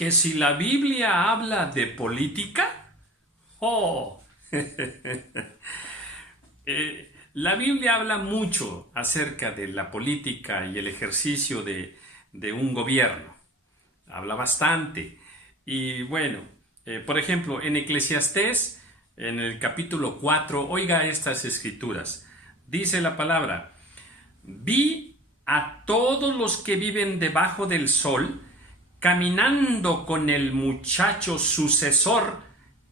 que si la Biblia habla de política, oh, la Biblia habla mucho acerca de la política y el ejercicio de un gobierno. Habla bastante. Y bueno, por ejemplo, en Eclesiastés, en el capítulo 4, oiga estas escrituras. Dice la palabra: vi a todos los que viven debajo del sol caminando con el muchacho sucesor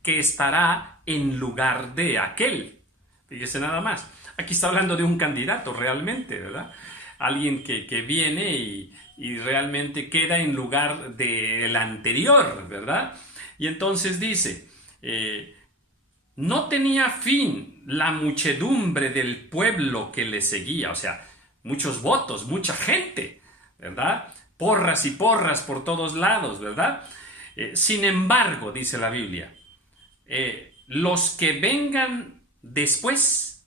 que estará en lugar de aquel. Fíjese nada más. Aquí está hablando de un candidato realmente, ¿verdad? Alguien que viene y realmente queda en lugar del anterior, ¿verdad? Y entonces dice, no tenía fin la muchedumbre del pueblo que le seguía, o sea, muchos votos, mucha gente, ¿verdad? Porras y porras por todos lados, ¿verdad? Sin embargo, dice la Biblia, los que vengan después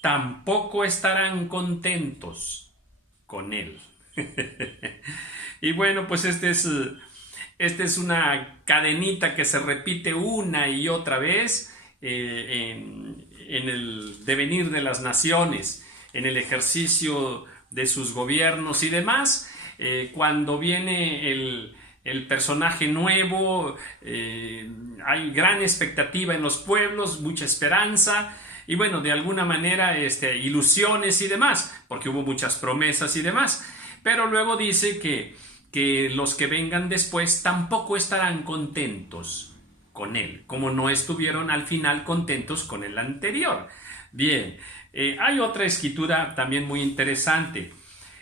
tampoco estarán contentos con él. Y bueno, pues esta es una cadenita que se repite una y otra vez en el devenir de las naciones, en el ejercicio de sus gobiernos y demás. Cuando viene el personaje nuevo, hay gran expectativa en los pueblos, mucha esperanza y bueno, de alguna manera ilusiones y demás, porque hubo muchas promesas y demás. Pero luego dice que los que vengan después tampoco estarán contentos con él, como no estuvieron al final contentos con el anterior. Bien, hay otra escritura también muy interesante.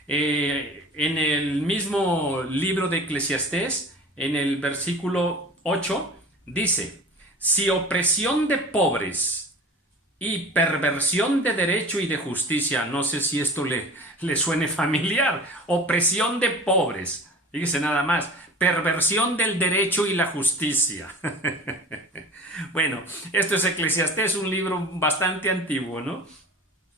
En el mismo libro de Eclesiastés, en el versículo 8, dice: si opresión de pobres y perversión de derecho y de justicia, no sé si esto le suene familiar, opresión de pobres, fíjese nada más, perversión del derecho y la justicia. Bueno, esto es Eclesiastés, un libro bastante antiguo, ¿no?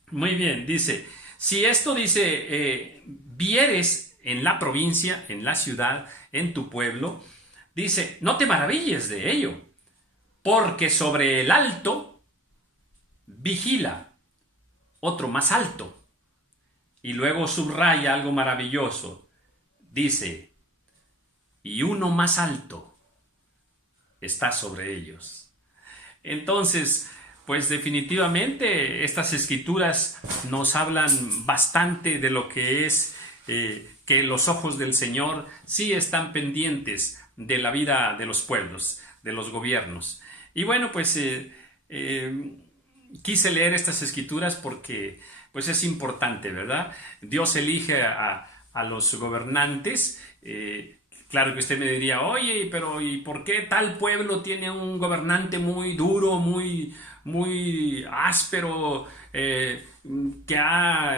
Muy bien, dice, si esto dice, vieres en la provincia, en la ciudad, en tu pueblo, dice, no te maravilles de ello, porque sobre el alto vigila otro más alto. Y luego subraya algo maravilloso. Dice, y uno más alto está sobre ellos. Entonces, pues definitivamente estas escrituras nos hablan bastante de lo que es que los ojos del Señor sí están pendientes de la vida de los pueblos, de los gobiernos. Y bueno, pues quise leer estas escrituras porque pues es importante, ¿verdad? Dios elige a los gobernantes. Claro que usted me diría, oye, pero ¿y por qué tal pueblo tiene un gobernante muy duro, muy áspero, que ha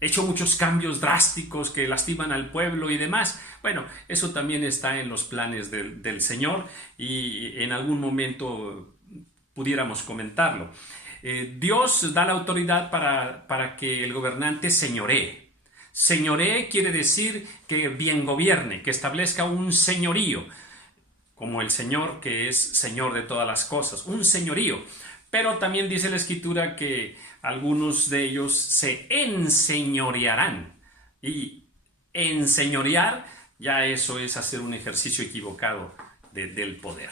hecho muchos cambios drásticos que lastiman al pueblo y demás? Bueno, eso también está en los planes del Señor y en algún momento pudiéramos comentarlo. Dios da la autoridad para que el gobernante señoree. Señoree quiere decir que bien gobierne, que establezca un señorío, como el Señor que es Señor de todas las cosas, un señorío. Pero también dice la Escritura que algunos de ellos se enseñorearán. Y enseñorear, ya eso es hacer un ejercicio equivocado del poder.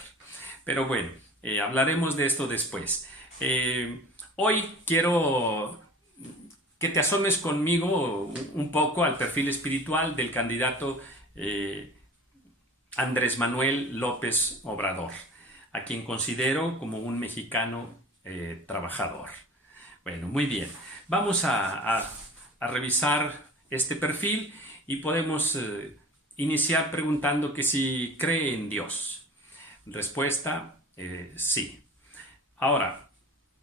Pero bueno, hablaremos de esto después. Hoy quiero que te asomes conmigo un poco al perfil espiritual del candidato Andrés Manuel López Obrador, a quien considero como un mexicano trabajador. Bueno, muy bien. Vamos a revisar este perfil y podemos iniciar preguntando que si cree en Dios. Respuesta, sí. Ahora,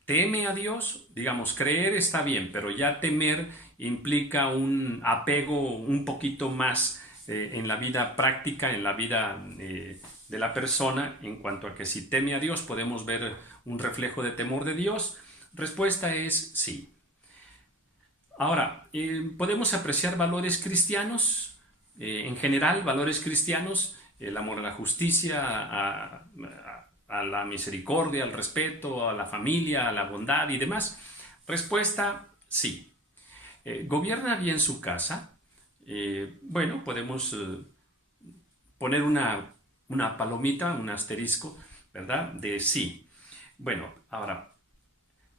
¿teme a Dios? Digamos, creer está bien, pero ya temer implica un apego un poquito más en la vida práctica, en la vida de la persona, en cuanto a que si teme a Dios podemos ver un reflejo de temor de Dios. Respuesta es sí. Ahora, ¿podemos apreciar valores cristianos? En general, valores cristianos, el amor a la justicia, a la misericordia, al respeto, a la familia, a la bondad y demás? Respuesta, sí. ¿Gobierna bien su casa? Bueno, podemos poner una palomita, un asterisco, ¿verdad? De sí. Bueno, ahora,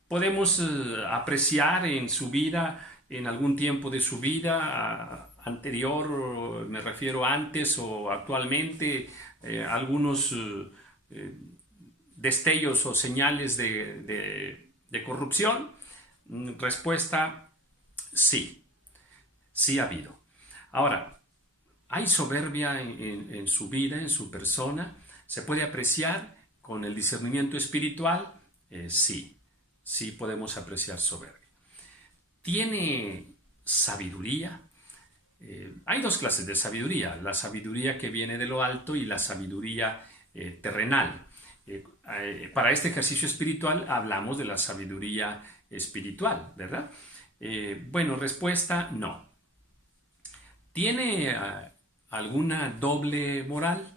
podemos apreciar en su vida, en algún tiempo de su vida anterior, me refiero antes o actualmente, algunos destellos o señales de corrupción. Respuesta, sí, sí ha habido. Ahora, ¿hay soberbia en su vida, en su persona? ¿Se puede apreciar con el discernimiento espiritual? Sí, sí podemos apreciar soberbia. ¿Tiene sabiduría? Hay dos clases de sabiduría, la sabiduría que viene de lo alto y la sabiduría terrenal. Para este ejercicio espiritual hablamos de la sabiduría espiritual, ¿verdad? Bueno, respuesta, no. ¿Tiene alguna doble moral?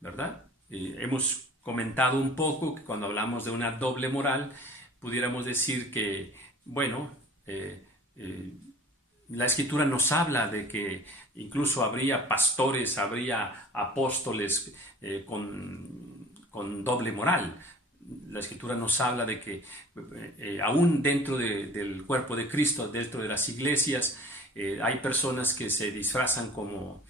¿Verdad? Hemos comentado un poco que cuando hablamos de una doble moral, pudiéramos decir que, bueno, la Escritura nos habla de que incluso habría pastores, habría apóstoles con doble moral. La Escritura nos habla de que aún dentro del cuerpo de Cristo, dentro de las iglesias, hay personas que se disfrazan como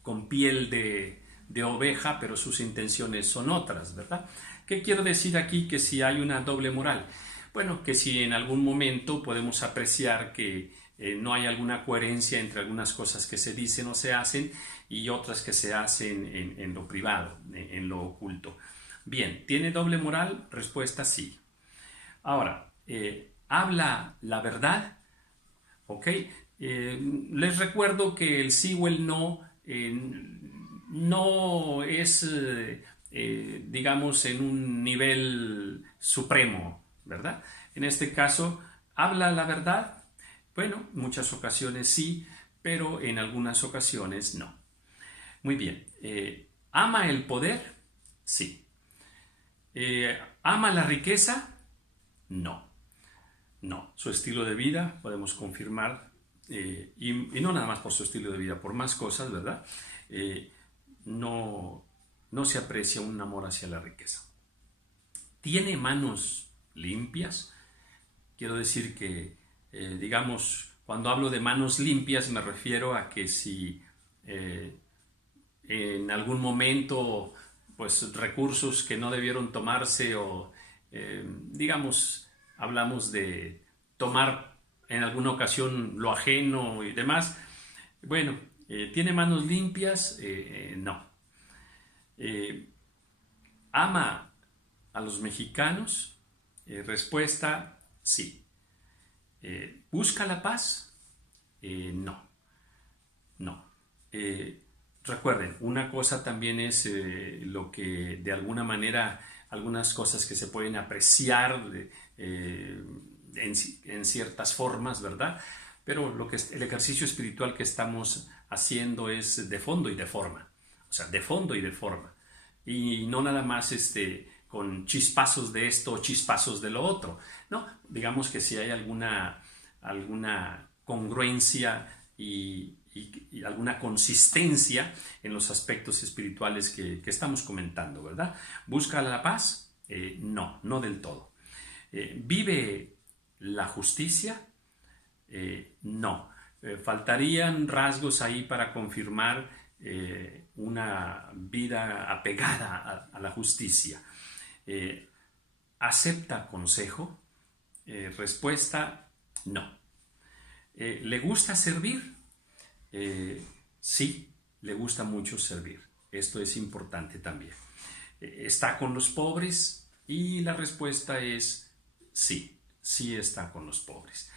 con piel de oveja, pero sus intenciones son otras, ¿verdad? ¿Qué quiero decir aquí? Que si hay una doble moral. Bueno, que si en algún momento podemos apreciar que no hay alguna coherencia entre algunas cosas que se dicen o se hacen y otras que se hacen en lo privado, en lo oculto. Bien, ¿tiene doble moral? Respuesta, sí. Ahora, ¿habla la verdad? ¿Ok? Les recuerdo que el sí o el no no es, digamos, en un nivel supremo, ¿verdad? En este caso, ¿habla la verdad? Bueno, en muchas ocasiones sí, pero en algunas ocasiones no. Muy bien. ¿Ama el poder? Sí. ¿Ama la riqueza? No. No. Su estilo de vida, podemos confirmar, y no nada más por su estilo de vida, por más cosas, ¿verdad? No se aprecia un amor hacia la riqueza. ¿Tiene manos limpias? Quiero decir que, digamos, cuando hablo de manos limpias me refiero a que si en algún momento, pues recursos que no debieron tomarse o, digamos, hablamos de tomar en alguna ocasión lo ajeno y demás, bueno, ¿tiene manos limpias? No. ¿Ama a los mexicanos? Respuesta, sí. ¿Busca la paz? No. No. Recuerden, una cosa también es lo que de alguna manera, algunas cosas que se pueden apreciar en ciertas formas, ¿verdad? Pero lo que el ejercicio espiritual que estamos haciendo es de fondo y de forma. O sea, de fondo y de forma. Y no nada más con chispazos de esto o chispazos de lo otro. No, digamos que si hay alguna congruencia y alguna consistencia en los aspectos espirituales que estamos comentando, ¿verdad? ¿Busca la paz? No, no del todo. ¿Vive la justicia? No. Faltarían rasgos ahí para confirmar una vida apegada a la justicia. ¿Acepta consejo? Respuesta, no. ¿Le gusta servir? Sí, le gusta mucho servir. Esto es importante también. ¿Está con los pobres? Y la respuesta es sí, sí está con los pobres.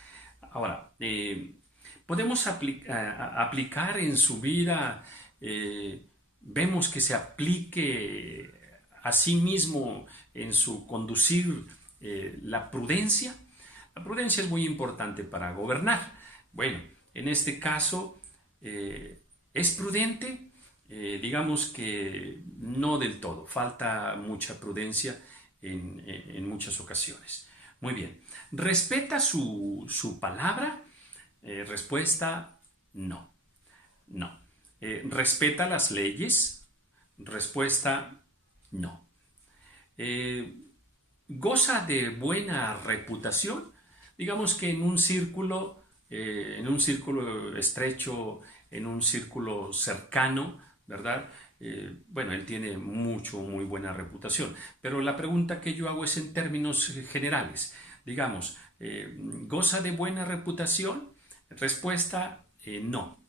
Ahora, podemos aplicar en su vida, vemos que se aplique a sí mismo en su conducir la prudencia. La prudencia es muy importante para gobernar. Bueno, en este caso, ¿es prudente? digamos que no del todo, falta mucha prudencia en muchas ocasiones. Muy bien, ¿respeta su palabra? Respuesta, no, no. ¿Respeta las leyes? Respuesta, no. ¿Goza de buena reputación? Digamos que en un círculo estrecho, en un círculo cercano, ¿verdad? Bueno, él tiene muy buena reputación, pero la pregunta que yo hago es en términos generales. Digamos, ¿goza de buena reputación? Respuesta, no.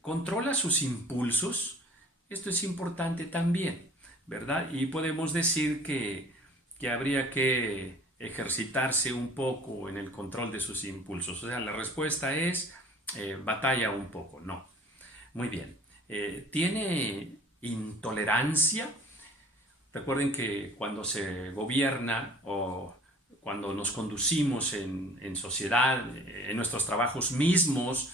¿Controla sus impulsos? Esto es importante también, ¿verdad? Y podemos decir que habría que ejercitarse un poco en el control de sus impulsos. O sea, la respuesta es batalla un poco, no. Muy bien. ¿Tiene intolerancia? Recuerden que cuando se gobierna o cuando nos conducimos en sociedad, en nuestros trabajos mismos,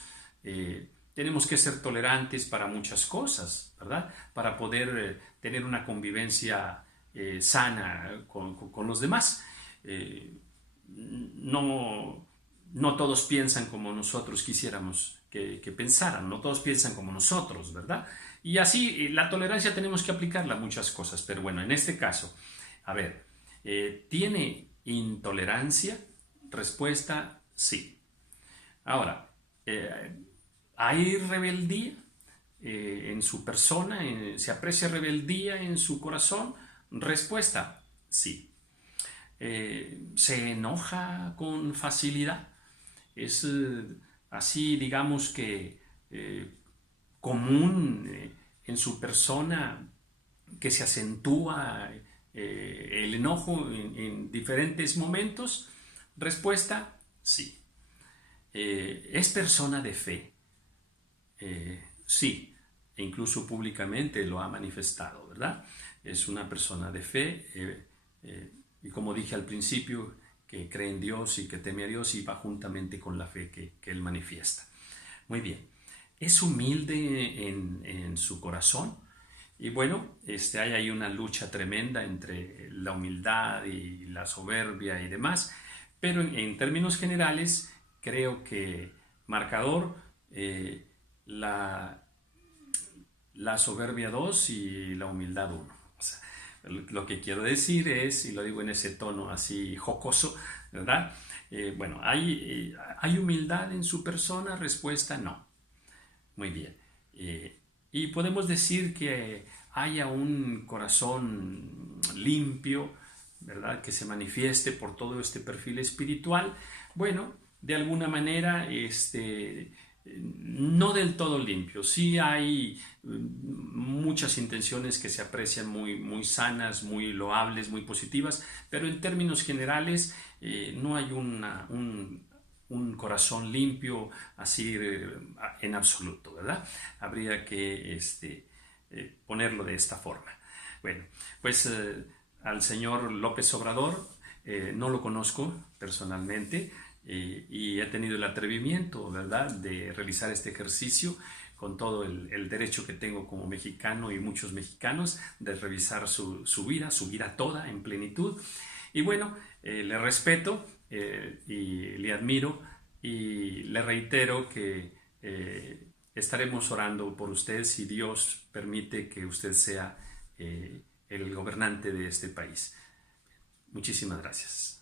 tenemos que ser tolerantes para muchas cosas, ¿verdad? Para poder tener una convivencia sana con los demás. No todos piensan como nosotros quisiéramos que pensaran, no todos piensan como nosotros, ¿verdad? Y así la tolerancia tenemos que aplicarla a muchas cosas, pero bueno, en este caso, a ver, ¿tiene intolerancia? Respuesta, sí. Ahora, ¿hay rebeldía en su persona? ¿Se aprecia rebeldía en su corazón? Respuesta, sí. ¿Se enoja con facilidad? Es así, digamos que común en su persona que se acentúa el enojo en diferentes momentos. Respuesta, sí. ¿Es persona de fe? Sí, e incluso públicamente lo ha manifestado, ¿verdad? Es una persona de fe y como dije al principio, que cree en Dios y que teme a Dios y va juntamente con la fe que Él manifiesta. Muy bien. ¿Es humilde en su corazón? Y bueno, hay ahí una lucha tremenda entre la humildad y la soberbia y demás, pero en términos generales creo que marcador, la soberbia 2 y la humildad 1. O sea, lo que quiero decir es, y lo digo en ese tono así jocoso, ¿verdad? Bueno, ¿hay humildad en su persona? Respuesta, no. Muy bien. Y podemos decir que haya un corazón limpio, ¿verdad? Que se manifieste por todo este perfil espiritual. Bueno, de alguna manera, no del todo limpio. Sí hay muchas intenciones que se aprecian muy sanas, muy loables, muy positivas, pero en términos generales no hay un corazón limpio así en absoluto, ¿verdad? Habría que ponerlo de esta forma. Bueno, pues al señor López Obrador no lo conozco personalmente, y he tenido el atrevimiento, ¿verdad?, de realizar este ejercicio con todo el derecho que tengo como mexicano y muchos mexicanos de revisar su vida toda en plenitud. Y bueno, le respeto y le admiro y le reitero que estaremos orando por usted si Dios permite que usted sea el gobernante de este país. Muchísimas gracias.